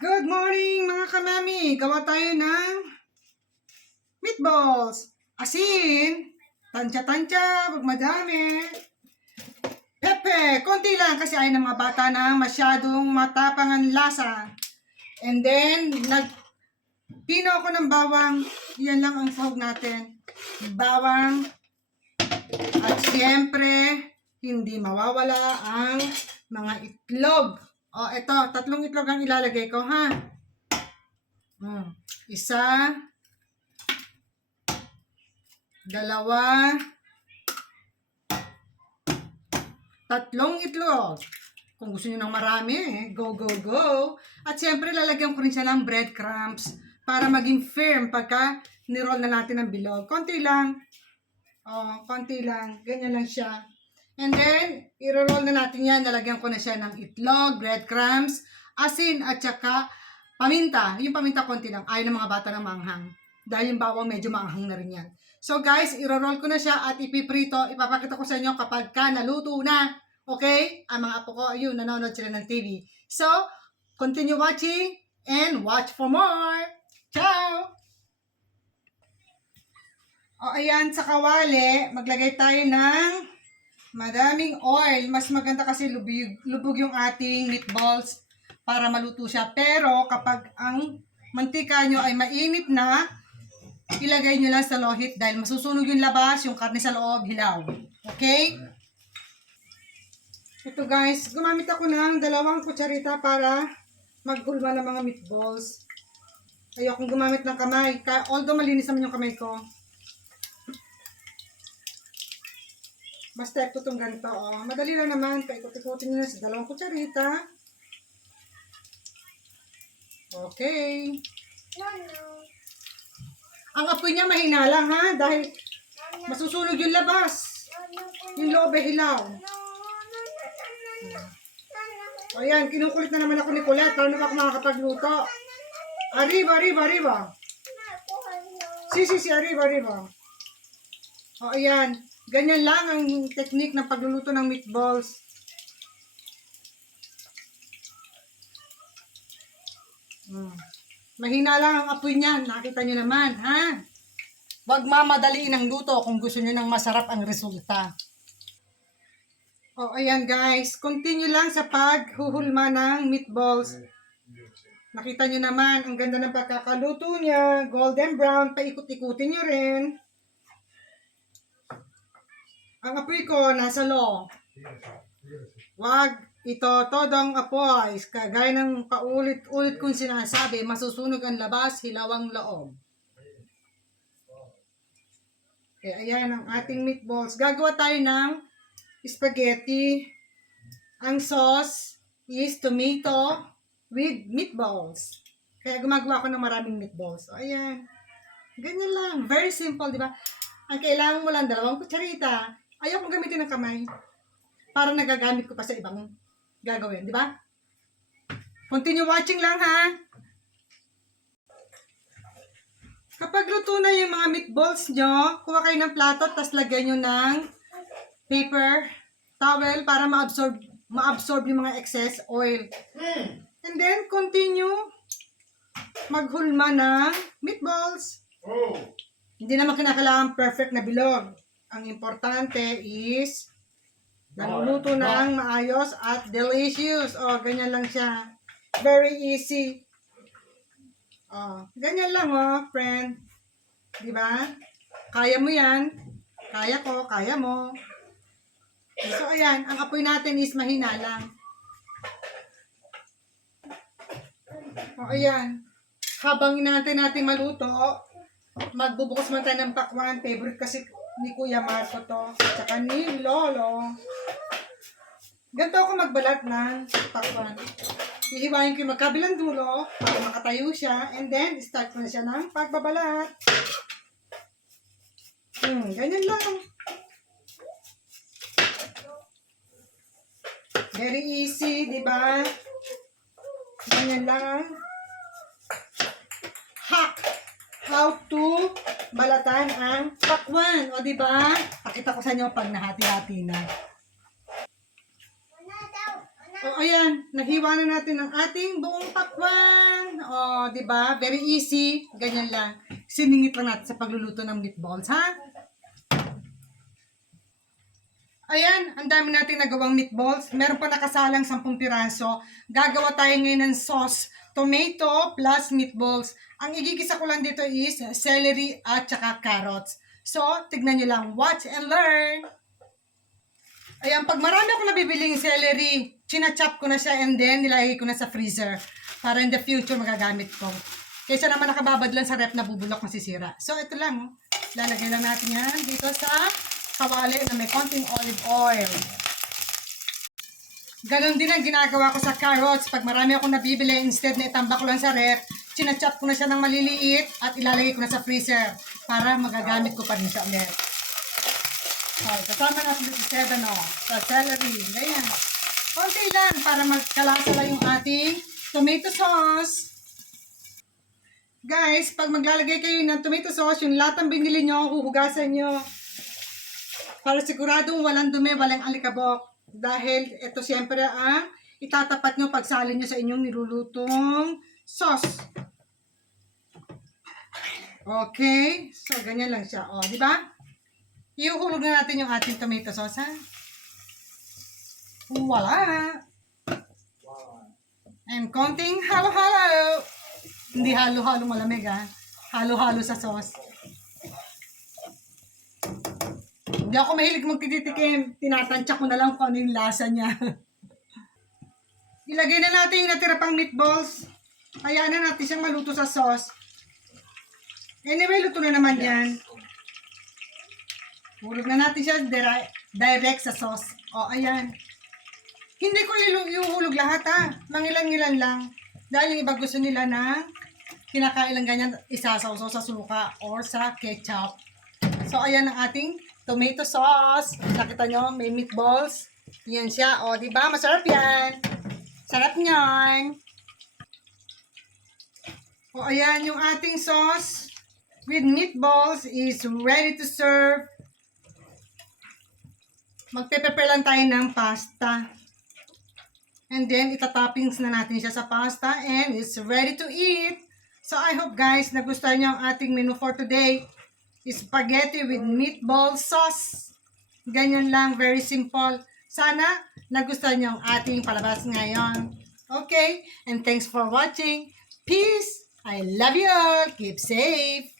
Good morning mga kamami! Gawa tayo ng meatballs. Asin, tansya-tansya, wag madami. Pepe, konti lang kasi ayaw ng mga bata na masyadong matapang ang lasa. And then, nagpino ako ng bawang. Yan lang ang sahog natin. Bawang. At siyempre, hindi mawawala ang mga itlog. O, ito, 3 itlog ang ilalagay ko, ha? Isa, 2, 3 itlog. Kung gusto niyo ng marami, go, go, go. At siyempre, lalagyan ko rin siya ng breadcrumbs para maging firm pagka niroll na natin ng bilog. Konti lang. O, konti lang. Ganyan lang siya. And then, i-roll na natin yan. Lalagyan ko na siya ng itlog, breadcrumbs, asin, at saka paminta. Yung paminta konti lang. Ayaw ng mga bata ng manghang. Dahil yung bawang medyo manghang na rin yan. So guys, i-roll ko na siya at ipiprito. Ipapakita ko sa inyo kapag naluto na. Okay? Ang mga apo ko, ayun, nanonood sila ng TV. So, continue watching and watch for more. Ciao! O ayan, sa kawali, maglagay tayo ng madaming oil. Mas maganda kasi lubog yung ating meatballs para maluto siya. Pero kapag ang mantika nyo ay mainit na, ilagay nyo lang sa low heat dahil masusunog yung labas, yung karne sa loob, hilaw. Okay? Ito guys, gumamit ako ng 2 kutsarita para maghulma ng mga meatballs. Ayokong gumamit ng kamay. Although malinis naman yung kamay ko. Basta ito itong ganito, oh. Madali lang naman. Paikot-ikotin nyo na sa 2 kutsarita. Okay. Ang apoy niya mahina lang, ha? Dahil masusunog yung labas. Yung loob ay hilaw. O yan, kinukulit na naman ako ni Colette. Paano ba ako makakapagluto? Arriba, arriba, arriba. Si, arriba, arriba. O ayan. Ganyan lang ang technique ng pagluluto ng meatballs. Mahina lang ang apoy niyan. Nakita nyo naman, ha? Huwag mamadaliin ang luto kung gusto nyo ng masarap ang resulta. O, ayan guys. Continue lang sa paghuhulma ng meatballs. Nakita nyo naman, ang ganda ng pagkakaluto niya. Golden brown. Paikot-ikutin nyo rin. Ang apoy ko nasa low. Wag ito todong apoy. Kagaya ng paulit-ulit kong sinasabi, masusunog ang labas, hilaw ang loob. Okay, ayan ang ating meatballs. Gagawa tayo ng spaghetti. Ang sauce is tomato with meatballs. Kaya gumagawa ko ng maraming meatballs. So, ayan. Ganyan lang. Very simple, di ba? Ang kailangan mo lang 2 kutsarita. Ayaw kong gamitin ng kamay. Parang nagagamit ko pa sa ibang gagawin, di ba? Continue watching lang, ha? Kapag luto na yung mga meatballs nyo, kuha kayo ng plato, tapos lagyan nyo ng paper towel para ma-absorb yung mga excess oil. And then, continue maghulma ng meatballs. Hindi naman kinakailangan perfect na bilog. Ang importante is naluluto ng maayos at delicious. O, ganyan lang siya. Very easy. O, ganyan lang, friend. Diba? Kaya mo yan. Kaya ko, kaya mo. So, ayan. Ang apoy natin is mahina lang. O, ayan. Habang inaantay natin maluto, magbubukas man tayo ng pakwan. Favorite kasi ni Kuya Marco to. Tsaka ni Lolo. Ganito ako magbalat ng pakwan. Hihiwain ko yung magkabilang dulo para makatayo siya. And then, start ko na siya ng pagbabalat. Ganyan lang. Very easy, di ba? Ganyan lang. Hack! How to balatan ang pakwan. O, diba? Pakita ko sa inyo pag nahati-hati na. O, ayan. Nahiwa na natin ang ating buong pakwan. O, di ba? Very easy. Ganyan lang. Siningit lang natin sa pagluluto ng meatballs, ha? Ayan, ang dami nating nagawang meatballs. Meron pa nakasalang 10 piraso. Gagawa tayo ngayon ng sauce. Tomato plus meatballs. Ang igigisa ko lang dito is celery at saka carrots. So, tignan nyo lang. Watch and learn. Ayan, pag marami ako nabibiling celery, chinachop ko na siya and then nilagay ko na sa freezer para in the future magagamit ko. Kaysa naman nakababad lang sa rep na bubulok masisira. So, ito lang. Oh. Lalagay lang natin yan dito sa kawali na may konting olive oil. Ganon din ang ginagawa ko sa carrots. Pag marami akong nabibili, instead na itambak ko lang sa rep, chinachop ko na siya ng maliliit at ilalagay ko na sa freezer para magagamit ko pa rin siya ulit. Okay, kasama natin dito sa celery. Ganyan. Konti lang para magkalasa lang yung ating tomato sauce. Guys, pag maglalagay kayo ng tomato sauce, yung latang binili nyo, huhugasan nyo. Para siguradong walang dumi, walang alikabok. Dahil ito siyempre ang itatapat nyo pagsalin nyo sa inyong nilulutong sauce. Okay? So, ganyan lang siya. O, di ba? Iuhulog na natin yung ating tomato sauce, ha? Wala! And konting halo-halo. Hindi halo-halo malamig, ha? Halo-halo sa sauce. Hindi ako mahilig magtitikim. Tinatansya ko na lang kung ano yung lasa niya. Ilagay na natin yung natira pang meatballs. Hayaan na natin siyang maluto sa sauce. Anyway, luto na naman yan. Hulog na natin siya direct sa sauce. O, ayan. Hindi ko iuhulog lahat, ha. Mangilan-ngilan lang. Dahil yung iba gusto nila na kinakain lang ganyan isasaw sa suka or sa ketchup. So, ayan ang ating tomato sauce. Nakita nyo, may meatballs. Yan siya. O, diba? Masarap yan. Sarap nyan. O, ayan yung ating sauce with meatballs is ready to serve. Magpe-prepare lang tayo ng pasta. And then, itatoppings na natin siya sa pasta and it's ready to eat. So, I hope guys, nagustuhan niyo ang ating menu for today. Spaghetti with meatball sauce. Ganyan lang, very simple. Sana nagustuhan niyo ang ating palabas ngayon. Okay, and thanks for watching. Peace! I love you all. Keep safe.